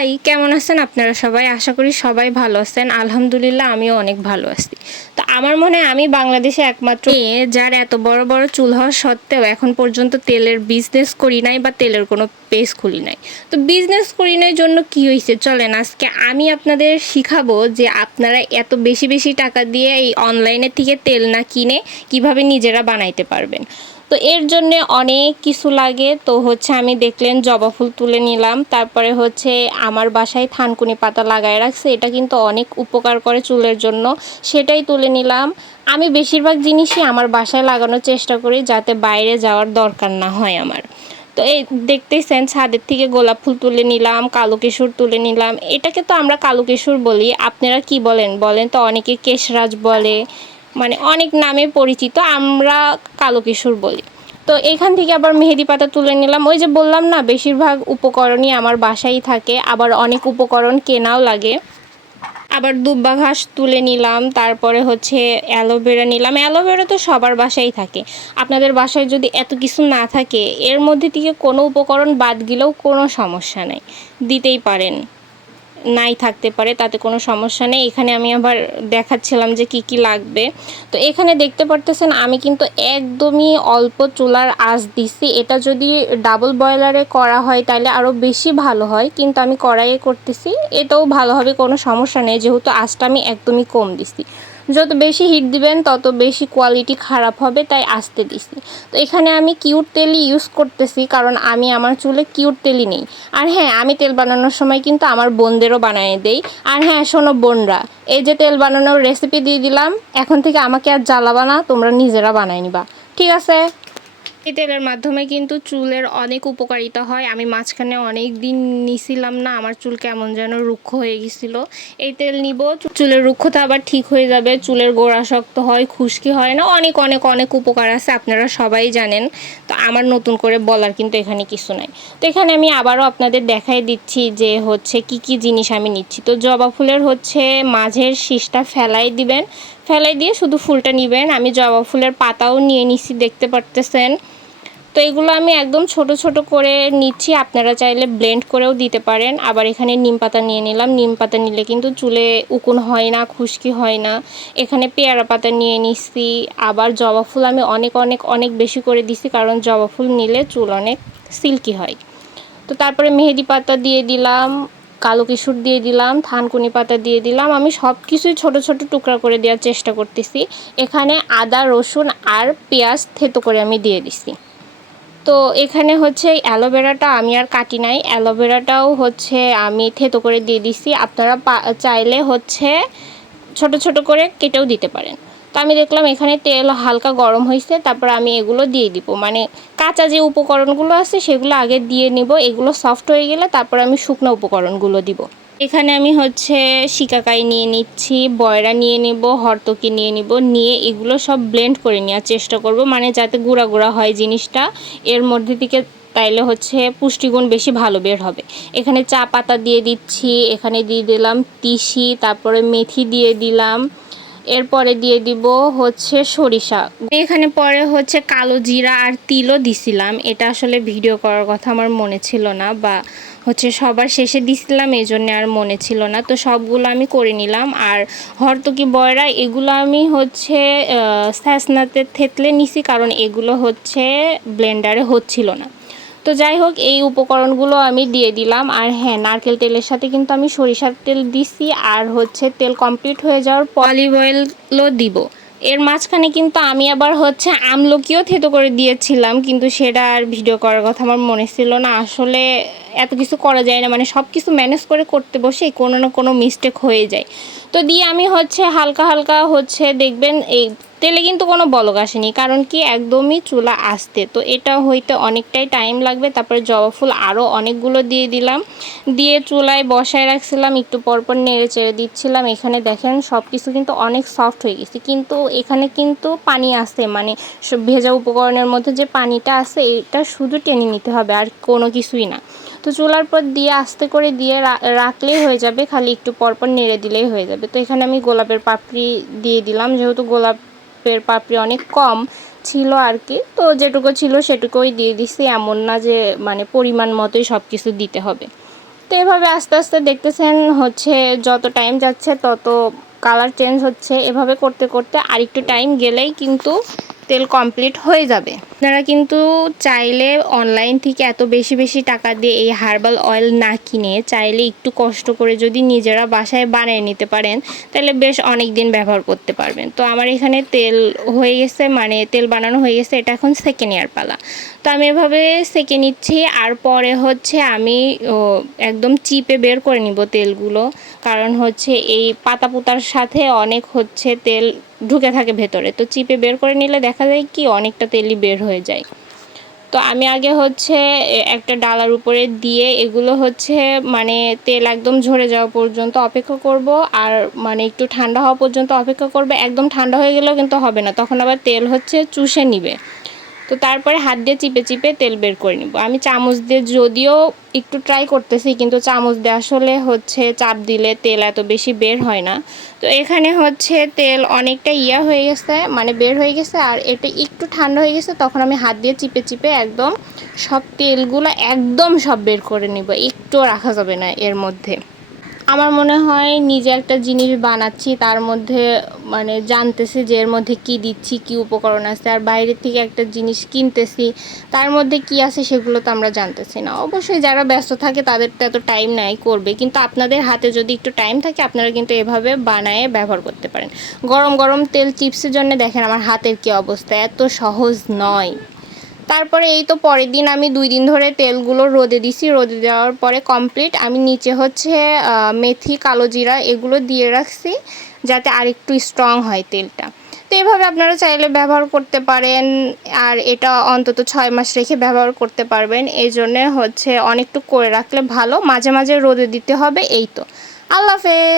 High, কেমন আছেন আপনারা সবাই? আশা করি সবাই ভালো আছেন। আলহামদুলিল্লাহ আমিও অনেক ভালো আছি। তো আমার মনে হয় আমি বাংলাদেশে একমাত্র মেয়ে যার এত বড় বড় চুল হওয়া সত্ত্বেও এখন পর্যন্ত তেলের বিজনেস করি নাই বা তেলের কোনো পেজ খুলি নাই। তো বিজনেস করি নাই জন্য কি হয়েছে, চলেন আজকে আমি আপনাদের শিখাবো যে আপনারা এত বেশি বেশি টাকা দিয়ে এই অনলাইনের থেকে তেল না কিনে কিভাবে নিজেরা বানাইতে পারবেন। তো এর জন্য অনেক কিছু লাগে। তো আমি দেখলেন জবা ফুল তুলে নিলাম, তারপরে আমার বাসায় থানকুনি পাতা লাগায় রাখছে, এটা কিন্তু অনেক উপকার করে চুলের জন্য, সেটাই তুলে নিলাম। আমি বেশিরভাগ জিনিসই আমার বাসায় লাগানোর চেষ্টা করি যাতে বাইরে যাওয়ার দরকার না হয় আমার। তো এই দেখতেইছেন ছাদের থেকে গোলাপ ফুল তুলে নিলাম, কালো কেশর তুলে নিলাম। এটাকে তো আমরা কালো কেশর বলি, আপনারা কি বলেন বলেন তো? অনেকে কেশরাজ বলে, মানে অনেক নামে পরিচিত, আমরা কালো কেশর বলি। তো এখান থেকে আবার মেহেদি পাতা তুলে নিলাম। ওই যে বললাম না, বেশিরভাগ উপকরণই আমার বাসায় থাকে, আবার অনেক উপকরণ কেনাও লাগে। আবার দুব্বা ঘাস তুলে নিলাম, তারপরে অ্যালোভেরা নিলাম। অ্যালোভেরা তো সবার বাসায় থাকে, আপনাদের বাসায় যদি এত কিছু না থাকে এর মধ্যে থেকে কোনো উপকরণ বাদ গেলেও কোনো সমস্যা নেই, দিতেই পারেন, নাই থাকতে পারে, তাতে কোনো সমস্যা নেই। এখানে আমি আবার দেখাচ্ছিলাম যে কি কি লাগবে। তো এখানে দেখতে পারতেছেন আমি কিন্তু একদমই অল্প চুলার আঁচ দিছি। এটা যদি ডাবল বয়লারে করা হয় তাহলে আরও বেশি ভালো হয়, কিন্তু আমি কড়াইয়ে করতেছি, এটাও ভালো হবে, কোনো সমস্যা নেই, যেহেতু আঁচটা আমি একদমই কম দিছি। যত বেশি হিট দিবেন তত বেশি কোয়ালিটি খারাপ হবে, তাই আস্তে দিছি। তো এখানে আমি কিউট তেলই ইউজ করতেছি, কারণ আমি আমার চুলে কিউট তেলই নেই। আর হ্যাঁ, আমি তেল বানানোর সময় কিন্তু আমার বোনদেরও বানিয়ে দেই। আর হ্যাঁ শোনো বোনরা, এই যে তেল বানানোর রেসিপি দিয়ে দিলাম, এখন থেকে আমাকে আর জ্বালাবা না, তোমরা নিজেরা বানাই নিবা, ঠিক আছে? এই তেলের মাধ্যমে কিন্তু চুলের অনেক উপকারিতা হয়। আমি মাঝখানে অনেক দিন নিছিলাম না, আমার চুল কেমন যেন রুক্ষ হয়ে গেছিল। এই তেল নিব, চুলের রুক্ষতা আবার ঠিক হয়ে যাবে, চুলের গোড়া শক্ত হয়, খুশকি হয় না, অনেক অনেক অনেক উপকার আছে, আপনারা সবাই জানেন। তো আমার নতুন করে বলার কিন্তু এখানে কিছু নাই। তো এখানে আমি আবারও আপনাদের দেখাই দিচ্ছি যে কি কি জিনিস আমি নিচ্ছি। তো জবা ফুলের মাঝের শীষটা ফেলাই দিবেন, ফেলাই দিয়ে শুধু ফুলটা নেবেন। আমি জবা ফুলের পাতাও নিয়ে নিচ্ছি, দেখতে পারতেছেন। তো এগুলো আমি একদম ছোট ছোট করে নিচ্ছি, আপনারা চাইলে ব্লেন্ড করেও দিতে পারেন। আবার এখানে নিম পাতা নিয়ে নিলাম, নিম পাতা নিলে কিন্তু চুলে উকুন হয় না, খুশকি হয় না। এখানে পেয়ারা পাতা নিয়ে নিচ্ছি। আবার জবা ফুল আমি অনেক অনেক অনেক বেশি করে দিছি, কারণ জবা ফুল নিলে চুল অনেক সিল্কি হয়। তো তারপরে মেহেদি পাতা দিয়ে দিলাম, কালো কেশর দিয়ে দিলাম, থানকুনি পাতা দিয়ে দিলাম। আমি সব কিছুই ছোটো ছোটো টুকরা করে দেওয়ার চেষ্টা করতেছি। এখানে আদা, রসুন আর পেঁয়াজ থেতো করে আমি দিয়ে দিছি। তো এখানে অ্যালোভেরাটা আমি আর কাটি নাই, অ্যালোভেরাটাও আমি থেতো করে দিয়ে দিছি। আপনারা চাইলে ছোট ছোট করে কেটেও দিতে পারেন। তো আমি দেখলাম এখানে তেল হালকা গরম হয়েছে, তারপর আমি এগুলো দিয়ে দিব, মানে কাঁচা যে উপকরণগুলো আছে সেগুলো আগে দিয়ে নিব। এগুলো সফট হয়ে গেলে তারপর আমি শুকনো উপকরণগুলো দিব। এখানে আমি শিকাকাই নিয়ে নিচ্ছি, বয়রা নিয়ে নিব, হরতকি নিয়ে নিব, নিয়ে এগুলো সব ব্লেন্ড করে নেওয়ার চেষ্টা করব, মানে যাতে গুঁড়া গুঁড়া হয় জিনিসটা এর মধ্যে থেকে, তাইলে পুষ্টিগুণ বেশি ভালো বের হবে। এখানে চা পাতা দিয়ে দিচ্ছি, এখানে দিয়ে দিলাম তিসি, তারপরে মেথি দিয়ে দিলাম, এরপরে দিয়ে দিব সরিষা। এখানে পরে কালো জিরা আর তিলও দিছিলাম, এটা আসলে ভিডিও করার কথা আমার মনে ছিল না, বা সবার শেষে দিছিলাম, এই জন্য আর মনে ছিল না। তো সবগুলো আমি করে নিলাম। আর হরতকি, বয়রা এগুলো আমি স্যাঁচনাতে থেতলে নিছি, কারণ এগুলো ব্লেন্ডারে হচ্ছিল না। তো যাই হোক, এই উপকরণগুলো আমি দিয়ে দিলাম। আর হ্যাঁ, নারকেল তেলের সাথে কিন্তু আমি সরিষার তেল দিছি, আর তেল কমপ্লিট হয়ে যাওয়ার পর অলিভ অয়েলও দিব। এর মাঝখানে কিন্তু আমি আবার আমলকিও থেতো করে দিয়েছিলাম, কিন্তু সেটা আর ভিডিও করার কথা আমার মনে ছিল না। আসলে এত কিছু করা যায় না, মানে সব কিছু ম্যানেজ করে করতে বসে কোনো না কোনো মিস্টেক হয়ে যায়। তো দিয়ে আমি হালকা হালকা দেখবেন এই তেলে কিন্তু কোনো বলক আসেনি, কারণ কি একদমই চুলা আস্তে, তো এটা হইতে অনেকটাই টাইম লাগবে। তারপরে জবা ফুল আরও অনেকগুলো দিয়ে দিলাম, দিয়ে চুলায় বসায় রাখছিলাম, একটু পরপর নেড়ে চেড়ে দিচ্ছিলাম। এখানে দেখেন সব কিছু কিন্তু অনেক সফট হয়ে গেছে, কিন্তু এখানে কিন্তু পানি আছে, মানে ভেজা উপকরণের মধ্যে যে পানিটা আছে এটা শুধু টেনে নিতে হবে, আর কোনো কিছুই না। তো চুলার পর দিয়ে আস্তে করে দিয়ে রাখলেই হয়ে যাবে, খালি একটু পরপর নেড়ে দিলেই হয়ে যাবে। তো এখানে আমি গোলাপের পাপড়ি দিয়ে দিলাম, যেহেতু গোলাপের পাপড়ি অনেক কম ছিল আর কি, তো যেটুকু ছিল সেটুকুই দিয়ে দিছি, এমন না যে মানে পরিমাণ মতোই সব কিছু দিতে হবে। তো এভাবে আস্তে আস্তে দেখতেছেন হচ্ছে যত টাইম যাচ্ছে তত কালার চেঞ্জ হচ্ছে। এভাবে করতে করতে আরেকটু টাইম গেলেই কিন্তু তেল কমপ্লিট হয়ে যাবে। আপনারা কিন্তু চাইলে অনলাইন থেকে এত বেশি বেশি টাকা দিয়ে এই হার্বাল অয়েল না কিনে চাইলে একটু কষ্ট করে যদি নিজেরা বাসায় বানিয়ে নিতে পারেন তাহলে বেশ অনেক দিন ব্যবহার করতে পারবেন। তো আমার এখানে তেল হয়ে গেছে, মানে তেল বানানো হয়ে গেছে, এটা এখন সেকে নেওয়ার পালা। তো আমি এভাবে সেকে নিচ্ছি। আর পরে হচ্ছে আমি একদম চিপে বের করে নিব তেলগুলো, কারণ হচ্ছে এই পাতা পুতার সাথে অনেক হচ্ছে তেল ঢুকে থাকে ভেতরে। তো চিপে বের করে নিলে দেখা যায় কি অনেকটা তেলই বের হয়ে যায়। তো আমি আগে হচ্ছে একটা ডালার উপরে দিয়ে এগুলো হচ্ছে মানে তেল একদম ঝরে যাওয়া পর্যন্ত অপেক্ষা করব, আর মানে একটু ঠান্ডা হওয়া পর্যন্ত অপেক্ষা করব। একদম ঠান্ডা হয়ে গেলেও কিন্তু হবে না, তখন আবার তেল হচ্ছে চুষে নিবে। তো তারপরে হাত দিয়ে চিপে চিপে তেল বের করে নিব। আমি চামচ দিয়ে যদিও একটু ট্রাই করতেছি, কিন্তু চামচ দিয়ে আসলে হচ্ছে চাপ দিলে তেল এত বেশি বের হয় না। তো এখানে হচ্ছে তেল অনেকটা হয়ে গেছে, মানে বের হয়ে গেছে। আর এটা একটু ঠান্ডা হয়ে গেছে, তখন আমি হাত দিয়ে চিপে চিপে একদম সব তেলগুলো একদম সব বের করে নিব, একটুও রাখা যাবে না এর মধ্যে। আমার মনে হয় নিজে একটা জিনিস বানাচ্ছি তার মধ্যে মানে জানতেছি যে এর মধ্যে কি দিচ্ছি, কি উপকরণ আছে। আর বাইরের থেকে একটা জিনিস কিনতেছি তার মধ্যে কি আছে সেগুলো তো আমরা জানতেছি না। অবশ্যই যারা ব্যস্ত থাকে তাদের তো এত টাইম নাই করবে, কিন্তু আপনাদের হাতে যদি একটু টাইম থাকে আপনারা কিন্তু এভাবে বানায়ে ব্যবহার করতে পারেন। গরম গরম তেল চিপসের জন্য দেখেন আমার হাতের কি অবস্থা, এত সহজ নয়। তারপরে এই তো পরের দিন আমি 2 দিন ধরে তেলগুলো রোদে দিছি। রোদে দেওয়ার পরে কমপ্লিট আমি নিচে হচ্ছে মেথি, কালো জিরা এগুলো দিয়ে রাখছি যাতে আরেকটু স্ট্রং হয় তেলটা। তো এভাবে আপনারা চাইলে ব্যবহার করতে পারেন, আর এটা অন্তত 6 মাস রেখে ব্যবহার করতে পারবেন। এই জন্যে হচ্ছে অনেকটু করে রাখলে ভালো, মাঝে মাঝে রোদে দিতে হবে। এই তো, আল্লাহ হাফেজ।